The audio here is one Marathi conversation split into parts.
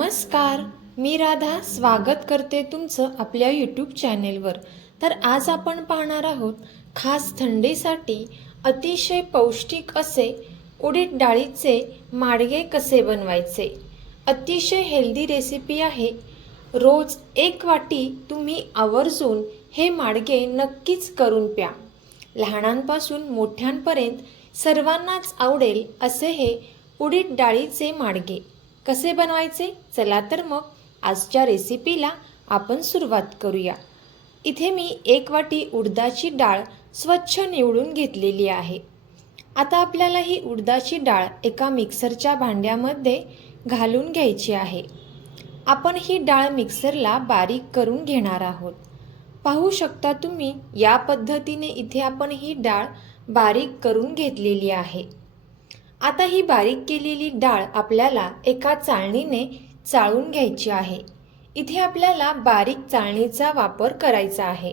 नमस्कार मी राधा स्वागत करते तुमचं आपल्या यूट्यूब चॅनेलवर तर आज आपण पाहणार आहोत खास थंडीसाठी अतिशय पौष्टिक असे उडीद डाळीचे माडगे कसे बनवायचे? अतिशय हेल्दी रेसिपी आहे. रोज एक वाटी तुम्ही आवर्जून हे माडगे नक्कीच करून प्या. लहानांपासून मोठ्यांपर्यंत सर्वांनाच आवडेल असे हे उडीद डाळीचे माडगे. कसे बनवायचे? चला तर मग आजच्या रेसिपीला आपण सुरुवात करूया. इथे मी एक वाटी उडदाची डाळ स्वच्छ निवडून घेतलेली आहे. आता आपल्याला ही उडदाची डाळ एका मिक्सरच्या भांड्यामध्ये घालून घ्यायची आहे. आपण ही डाळ मिक्सरला बारीक करून घेणार आहोत. पाहू शकता तुम्ही या पद्धतीने इथे आपण ही डाळ बारीक करून घेतलेली आहे. आता ही बारीक केलेली डाळ आपल्याला एका चाळणीने चाळून घ्यायची आहे. इथे आपल्याला बारीक चाळणीचा वापर करायचा आहे.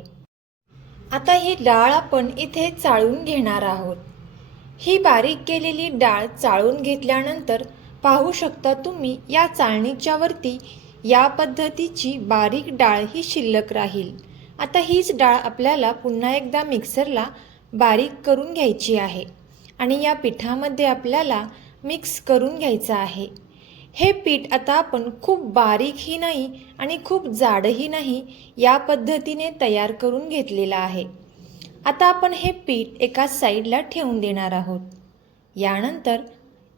आता ही डाळ आपण इथे चाळून घेणार आहोत. ही बारीक केलेली डाळ चाळून घेतल्यानंतर पाहू शकता तुम्ही या चाळणीच्या वरती या पद्धतीची बारीक डाळ ही शिल्लक राहील. आता हीच डाळ आपल्याला पुन्हा एकदा मिक्सरला बारीक करून घ्यायची आहे. आणि या पिठामध्ये आपल्याला मिक्स करून घ्यायचं आहे. हे पीठ आता आपण खूप बारीकही नाही आणि खूप जाडही नाही या पद्धतीने तयार करून घेतलेलं आहे. आता आपण हे पीठ एका साईडला ठेवून देणार आहोत. यानंतर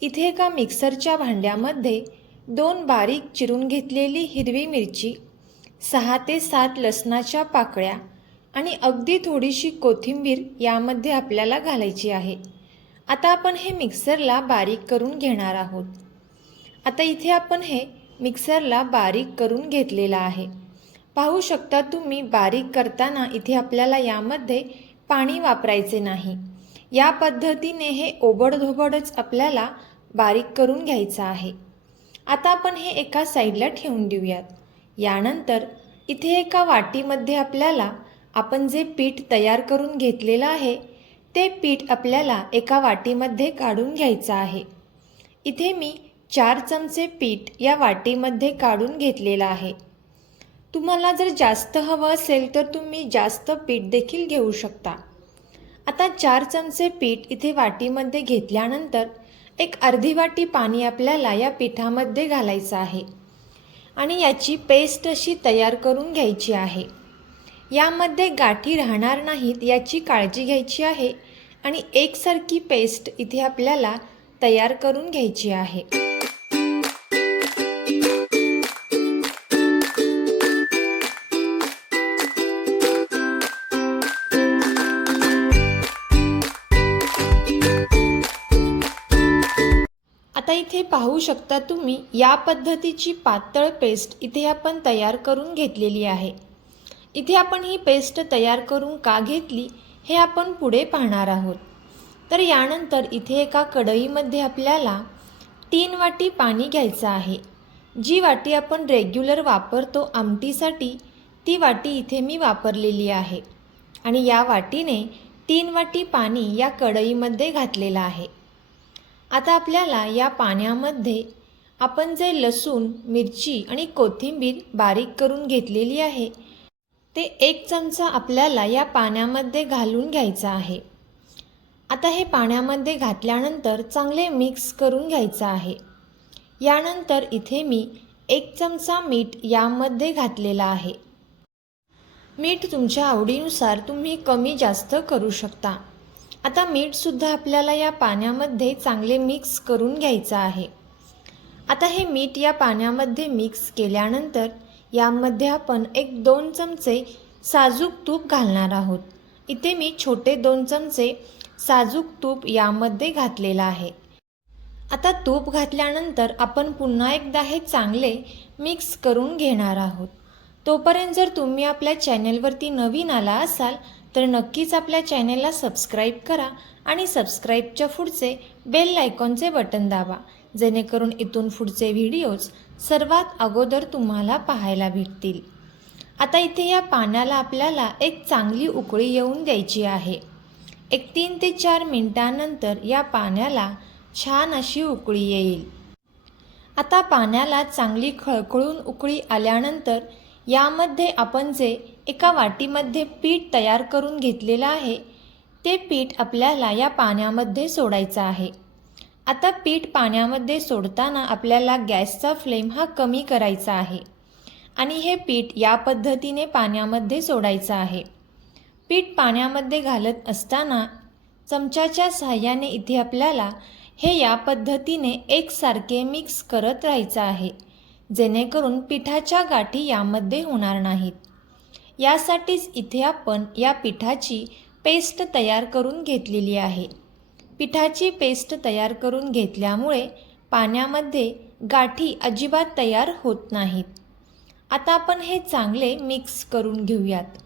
इथे एका मिक्सरच्या भांड्यामध्ये दोन बारीक चिरून घेतलेली हिरवी मिरची सहा ते सात लसणाच्या पाकळ्या आणि अगदी थोडीशी कोथिंबीर यामध्ये आपल्याला घालायची आहे. आता आपण हे मिक्सरला बारीक करून घेणार आहोत. आता इथे आपण हे मिक्सरला बारीक करून घेतलेलं आहे. पाहू शकता तुम्ही बारीक करताना इथे आपल्याला यामध्ये पाणी वापरायचे नाही. या पद्धतीने हे ओबडधोबडच आपल्याला बारीक करून घ्यायचं आहे. आता आपण हे एका साईडला ठेवून देऊयात. यानंतर इथे एका वाटीमध्ये आपल्याला आपण जे पीठ तयार करून घेतलेलं आहे ते पीठ आपल्याला एका वाटीमध्ये काढून घ्यायचं आहे. इथे मी चार चमचे पीठ या वाटीमध्ये काढून घेतलेलं आहे. तुम्हाला जर जास्त हवं असेल तर तुम्ही जास्त पीठ देखील घेऊ शकता. आता चार चमचे पीठ इथे वाटीमध्ये घेतल्यानंतर एक अर्धी वाटी पाणी आपल्याला या पिठामध्ये घालायचं आहे आणि याची पेस्ट अशी तयार करून घ्यायची आहे. यामध्ये गाठी राहणार नाहीत याची काळजी घ्यायची आहे आणि एकसारखी पेस्ट इथे आपल्याला तयार करून घ्यायची आहे. आता इथे पाहू शकता तुम्ही या पद्धतीची पातळ पेस्ट इथे आपण तयार करून घेतलेली आहे. इथे आपण ही पेस्ट तयार करून का घेतली? हे आपण पुढे पाहणार आहोत. तर यानंतर इथे एका कढईमध्ये आपल्याला तीन वाटी पाणी घ्यायचं आहे. जी वाटी आपण रेग्युलर वापरतो आमटीसाठी ती वाटी इथे मी वापरलेली आहे. आणि या वाटीने तीन वाटी पाणी या कढईमध्ये घातलेलं आहे. आता आपल्याला या पाण्यामध्ये आपण जे लसूण मिरची आणि कोथिंबीर बारीक करून घेतलेली आहे ते एक चमचा आपल्याला या पाण्यामध्ये घालून घ्यायचं आहे. आता हे पाण्यामध्ये घातल्यानंतर चांगले मिक्स करून घ्यायचं आहे. यानंतर इथे मी एक चमचा मीठ यामध्ये घातलेला आहे. मीठ तुमच्या आवडीनुसार तुम्ही कमी जास्त करू शकता. आता मीठसुद्धा आपल्याला या पाण्यामध्ये चांगले मिक्स करून घ्यायचं आहे. आता हे मीठ या पाण्यामध्ये मिक्स केल्यानंतर यामध्ये आपण एक दोन चमचे साजूक तूप घालणार आहोत. इथे मी छोटे दोन चमचे साजूक तूप यामध्ये घातलेलं आहे. आता तूप घातल्यानंतर आपण पुन्हा एकदा हे चांगले मिक्स करून घेणार आहोत. तोपर्यंत जर तुम्ही आपल्या चॅनेलवरती नवीन आला असाल तर नक्कीच आपल्या चॅनेलला सबस्क्राईब करा आणि सबस्क्राईबच्या पुढचे बेल आयकॉनचे बटन दाबा. जेणेकरून इथून पुढचे व्हिडिओज सर्वात अगोदर तुम्हाला पाहायला भेटतील. आता इथे या पाण्याला आपल्याला एक चांगली उकळी येऊन द्यायची आहे. एक तीन ते चार मिनटानंतर या पाण्याला छान अशी उकळी येईल. आता पाण्याला चांगली खळखळून उकळी आल्यानंतर यामध्ये आपण जे एका वाटीमध्ये पीठ तयार करून घेतलेलं आहे ते पीठ आपल्याला या पाण्यामध्ये सोडायचं आहे. आता पीठ पाण्यामध्ये सोडताना आपल्याला गॅसचा फ्लेम हा कमी करायचा आहे. आणि हे पीठ या पद्धतीने पाण्यामध्ये सोडायचं आहे. पीठ पाण्यामध्ये घालत असताना चमच्याच्या सहाय्याने इथे आपल्याला हे या पद्धतीने एकसारखे मिक्स करत राहायचं आहे. जेणेकरून पिठाच्या गाठी यामध्ये होणार नाहीत. यासाठीच इथे आपण या पिठाची पेस्ट तयार करून घेतलेली आहे. पिठाची पेस्ट तयार करून घेतल्यामुळे पाण्यामध्ये गाठी अजिबात तयार होत नाहीत. आता आपण हे चांगले मिक्स करून घेऊयात.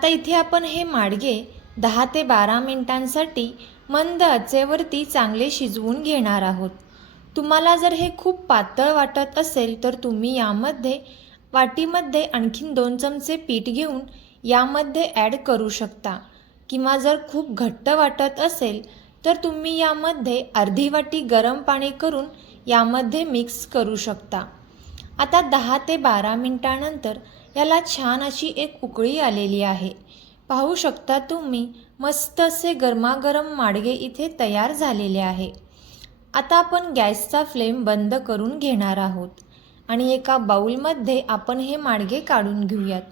आता इथे आपण हे माडगे दहा ते बारा मिनिटांसाठी मंद आचेवरती चांगले शिजवून घेणार आहोत. तुम्हाला जर हे खूप पातळ वाटत असेल तर तुम्ही यामध्ये वाटीमध्ये आणखीन दोन चमचे पीठ घेऊन यामध्ये ॲड करू शकता. किंवा जर खूप घट्ट वाटत असेल तर तुम्ही यामध्ये अर्धी वाटी गरम पाणी करून यामध्ये मिक्स करू शकता. आता दहा ते बारा मिनटानंतर याला छान अशी एक उकळी आलेली आहे. पाहू शकता तुम्ही मस्त असे गरमागरम माडगे इथे तयार झालेले आहे. आता आपण गॅसचा फ्लेम बंद करून घेणार आहोत. आणि एका बाऊलमध्ये आपण हे माडगे काढून घेऊयात.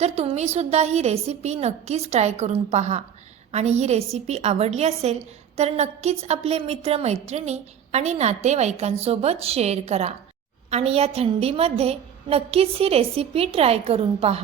तर तुम्हीसुद्धा ही रेसिपी नक्कीच ट्राय करून पहा. आणि ही रेसिपी आवडली असेल तर नक्कीच आपले मित्रमैत्रिणी आणि नातेवाईकांसोबत शेअर करा. आणि या थंडीमध्ये नक्कीच ही रेसिपी ट्राय करून पहा.